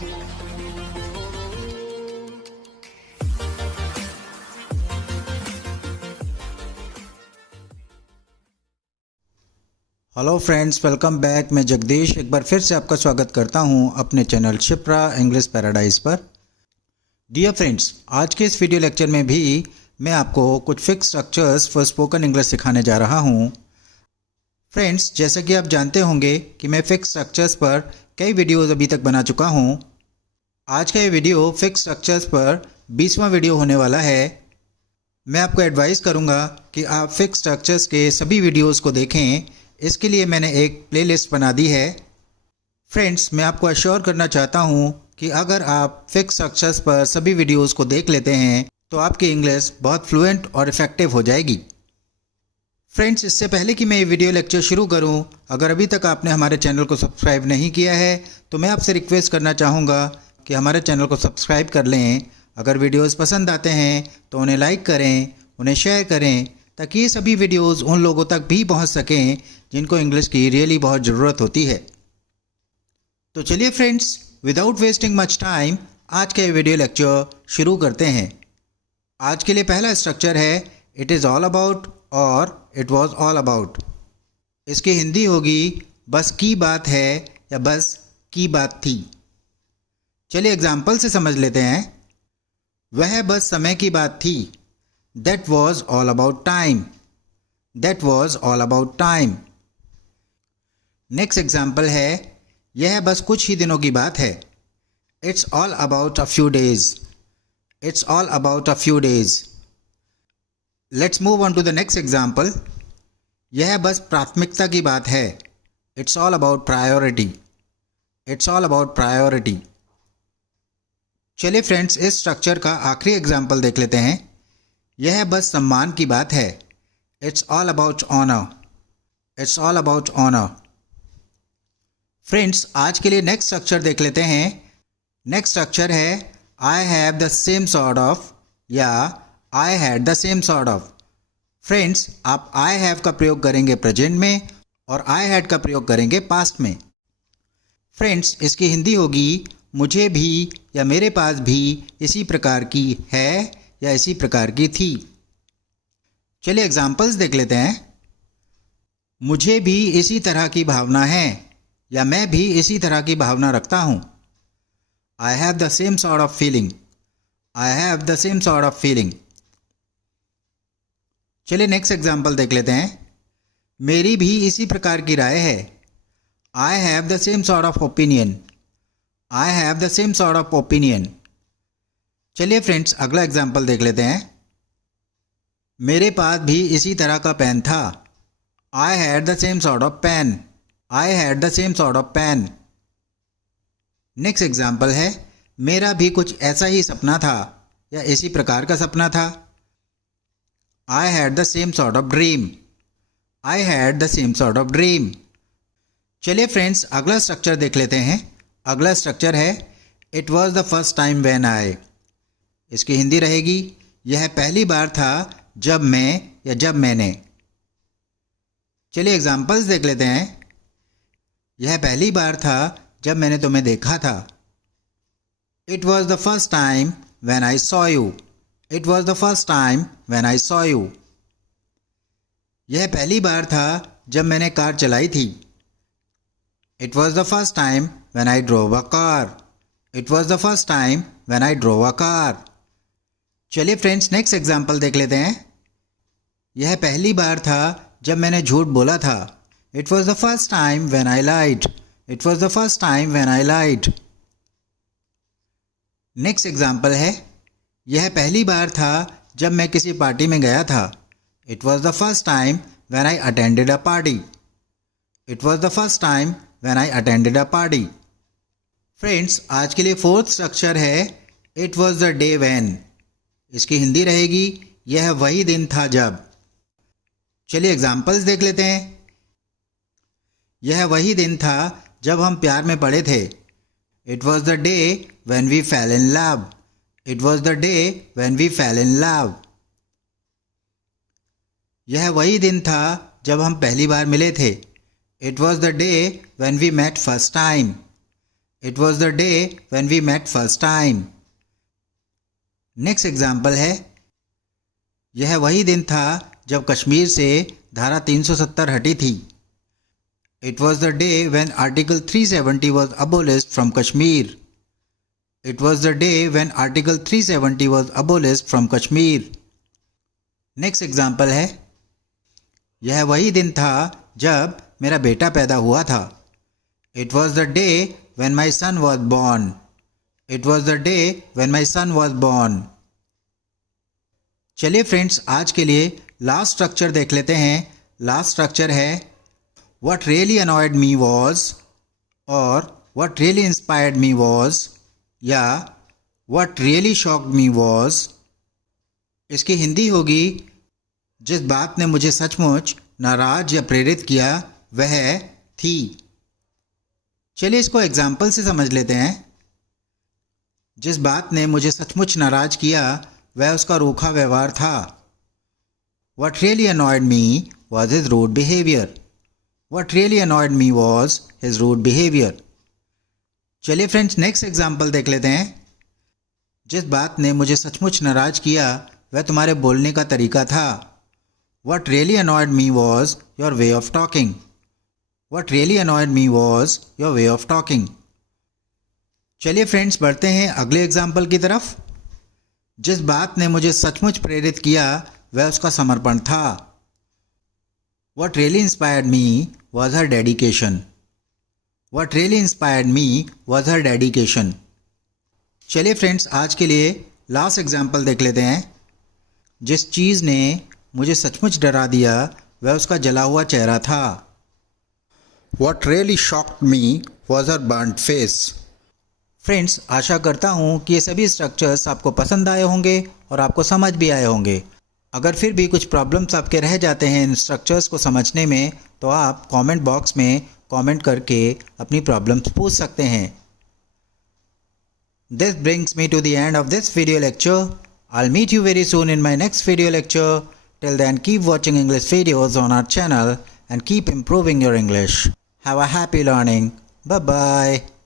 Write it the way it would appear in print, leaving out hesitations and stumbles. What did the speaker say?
Hello friends, welcome back. मैं जगदीश एक बार फिर से आपका स्वागत करता हूं अपने चैनल शिप्रा इंग्लिश पैराडाइज पर। डियर फ्रेंड्स, आज के इस वीडियो लेक्चर में भी मैं आपको कुछ fix structures for spoken English सिखाने जा रहा हूं। फ्रेंड्स, जैसा कि आप जानते होंगे कि मैं फिक्स स्ट्रक्चर्स पर कई वीडियोज़ अभी तक बना चुका हूँ। आज का ये वीडियो फिक्स स्ट्रक्चर्स पर 20वां वीडियो होने वाला है। मैं आपको एडवाइस करूँगा कि आप फिक्स स्ट्रक्चर्स के सभी वीडियोज़ को देखें। इसके लिए मैंने एक प्लेलिस्ट बना दी है। फ्रेंड्स, मैं आपको अश्योर करना चाहता हूं कि अगर आप फिक्स स्ट्रक्चर्स पर सभी वीडियोस को देख लेते हैं तो आपकी इंग्लिश बहुत फ्लुएंट और इफ़ेक्टिव हो जाएगी। फ्रेंड्स, इससे पहले कि मैं ये वीडियो लेक्चर शुरू करूं, अगर अभी तक आपने हमारे चैनल को सब्सक्राइब नहीं किया है तो मैं आपसे रिक्वेस्ट करना चाहूँगा कि हमारे चैनल को सब्सक्राइब कर लें। अगर वीडियोज़ पसंद आते हैं तो उन्हें लाइक करें, उन्हें शेयर करें, ताकि ये सभी वीडियोज़ उन लोगों तक भी पहुंच सकें जिनको इंग्लिश की रियली बहुत ज़रूरत होती है। तो चलिए friends, without wasting much time आज का ये वीडियो लेक्चर शुरू करते हैं। आज के लिए पहला स्ट्रक्चर है इट इज़ ऑल अबाउट और इट वॉज ऑल अबाउट। इसकी हिंदी होगी बस की बात है या बस की बात थी। चलिए एग्जाम्पल से समझ लेते हैं। वह बस समय की बात थी। That was all about time. That was all about time. Next example है यह बस कुछ ही दिनों की बात है। It's all about a few days. It's all about a few days. Let's move on to the next example. यह बस प्राथमिकता की बात है। It's all about priority. It's all about priority. चलिए फ्रेंड्स, इस स्ट्रक्चर का आखिरी एग्जाम्पल देख लेते हैं। यह बस सम्मान की बात है। It's all about honour. It's all about honour. Friends, आज के लिए नेक्स्ट स्ट्रक्चर देख लेते हैं। नेक्स्ट स्ट्रक्चर है I have the same sort of या I had the same sort of. Friends, आप आई हैव का प्रयोग करेंगे प्रेजेंट में और आई हैड का प्रयोग करेंगे पास्ट में। फ्रेंड्स, इसकी हिंदी होगी मुझे भी या मेरे पास भी इसी प्रकार की है या इसी प्रकार की थी। चलिए एग्जाम्पल्स देख लेते हैं। मुझे भी इसी तरह की भावना है या मैं भी इसी तरह की भावना रखता हूँ। आई have the same sort of feeling. I have the same sort of feeling. चलिए नेक्स्ट एग्जाम्पल देख लेते हैं। मेरी भी इसी प्रकार की राय है। I have the same sort of opinion. I have the same sort of opinion. चलिए फ्रेंड्स, अगला एग्जाम्पल देख लेते हैं। मेरे पास भी इसी तरह का पेन था। I had the same sort of pain. I had the same sort of pain. Next example है मेरा भी कुछ ऐसा ही सपना था या इसी प्रकार का सपना था। I had the same sort of dream. I had the same sort of dream. चलिए फ्रेंड्स, अगला स्ट्रक्चर देख लेते हैं। अगला स्ट्रक्चर है it was the first time when आई। इसकी हिंदी रहेगी यह पहली बार था जब मैं या जब मैंने। चलिए एग्जाम्पल्स देख लेते हैं। यह पहली बार था जब मैंने तुम्हें देखा था। It was the first time when I saw you. It was the first time when I saw you. यह पहली बार था जब मैंने कार चलाई थी। It was the first time when I drove a car. It was the first time when I drove a car. चलिए friends, next example देख लेते हैं। यह पहली बार था जब मैंने झूठ बोला था। It was the first time when I lied. It was the first time when I lied. Next example है यह पहली बार था जब मैं किसी पार्टी में गया था। It was the first time when I attended a party. It was the first time when I attended a party. Friends, आज के लिए फोर्थ स्ट्रक्चर है it was the day when. इसकी हिंदी रहेगी यह वही दिन था जब। चलिए एग्जाम्पल्स देख लेते हैं। यह वही दिन था जब हम प्यार में पड़े थे। It was the day when we fell in love. It was the day when we fell in love. यह वही दिन था जब हम पहली बार मिले थे। It was the day when we met first time. It was the day when we met first time. Next example है, यह वही दिन था जब कश्मीर से धारा 370 हटी थी. It was the day when Article 370 was abolished from Kashmir. It was the day when Article 370 was abolished from Kashmir. Next example है, यह वही दिन था जब मेरा बेटा पैदा हुआ था. It was the day when my son was born. It was the day when my son was born. चलिए फ्रेंड्स, आज के लिए लास्ट स्ट्रक्चर देख लेते हैं. लास्ट स्ट्रक्चर है What really annoyed me was, और What really inspired me was, या What really shocked me was. इसकी हिंदी होगी, जिस बात ने मुझे सचमुच नाराज या प्रेरित किया वह थी. चलिए इसको एग्जाम्पल से समझ लेते हैं. जिस बात ने मुझे सचमुच नाराज किया वह उसका रूखा व्यवहार था. What really annoyed me was his rude behavior. What really annoyed me was his rude behavior. चलिए फ्रेंड्स, नेक्स्ट एग्जाम्पल देख लेते हैं. जिस बात ने मुझे सचमुच नाराज किया वह तुम्हारे बोलने का तरीका था. What really annoyed me was your way of talking. What really annoyed me was your way of talking. चलिए फ्रेंड्स, बढ़ते हैं अगले एग्जाम्पल की तरफ. जिस बात ने मुझे सचमुच प्रेरित किया वह उसका समर्पण था. What really inspired me was her dedication. What really inspired me was her dedication. चलिए फ्रेंड्स, आज के लिए लास्ट एग्जाम्पल देख लेते हैं. जिस चीज़ ने मुझे सचमुच डरा दिया वह उसका जला हुआ चेहरा था. What really shocked me was her burnt face. Friends, आशा करता हूँ कि ये सभी स्ट्रक्चर्स आपको पसंद आए होंगे और आपको समझ भी आए होंगे. अगर फिर भी कुछ प्रॉब्लम्स आपके रह जाते हैं इन स्ट्रक्चर्स को समझने में, तो आप कमेंट बॉक्स में कमेंट करके अपनी प्रॉब्लम्स पूछ सकते हैं. This brings me to the end of this video lecture. I'll meet you very soon in my next video lecture. Till then, keep watching English videos on our channel and keep improving your English. Have a happy learning. Bye-bye.